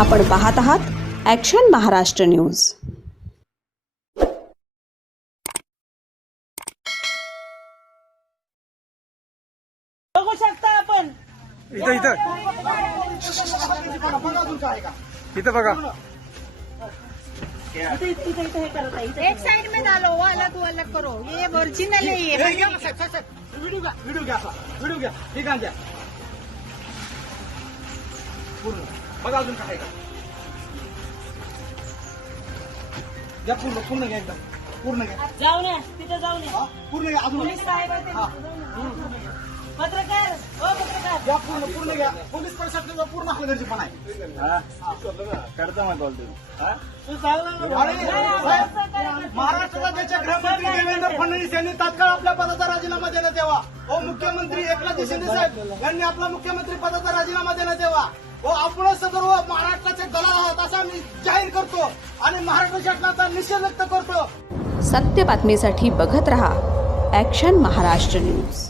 आपण पाहत आहात ॲक्शन महाराष्ट्र न्यूज़ बघू शकता आपण. इथं इथं. इथं बघा. इथे इथे इथे हे करत आहे इथे. एक साइड में डालो वो अलग वो अलग करो. ये ओरिजिनल है. ये व्हिडिओ घ्या व्हिडिओ बघा अजून काय का? घ्या पूर्ण पूर्ण घ्या एकदम. पूर्ण घ्या. जाऊन या तिथे जाऊन या. हा, पूर्ण घ्या अजून पोलीस साहेब आहे ते. हा. पत्रकार हो पत्रकार. घ्या पूर्ण पूर्ण घ्या. पोलीस प्रशासनाचा पूर्ण हलगर्जीपणा आहे. करता मग कॉल तू जाऊ नका. आणि साहेब, महाराष्ट्र राज्याचे गृहमंत्री देवेंद्र फडणवीस यांनी तात्काळ आपल्या पदाचा राजीनामा देण्यात यावा. व मुख्यमंत्री एकनाथ शिंदे साहेब यांनी आपला मुख्यमंत्री पदाचा राजीनामा देण्यात यावा. व आपण सर्व महाराष्ट्राचे दलाल आहात असा मी जाहीर करतो आणि महाराष्ट्र शासनाचा निषेध व्यक्त करतो. सत्य बातमीसाठी बघत रहा ॲक्शन महाराष्ट्र न्यूज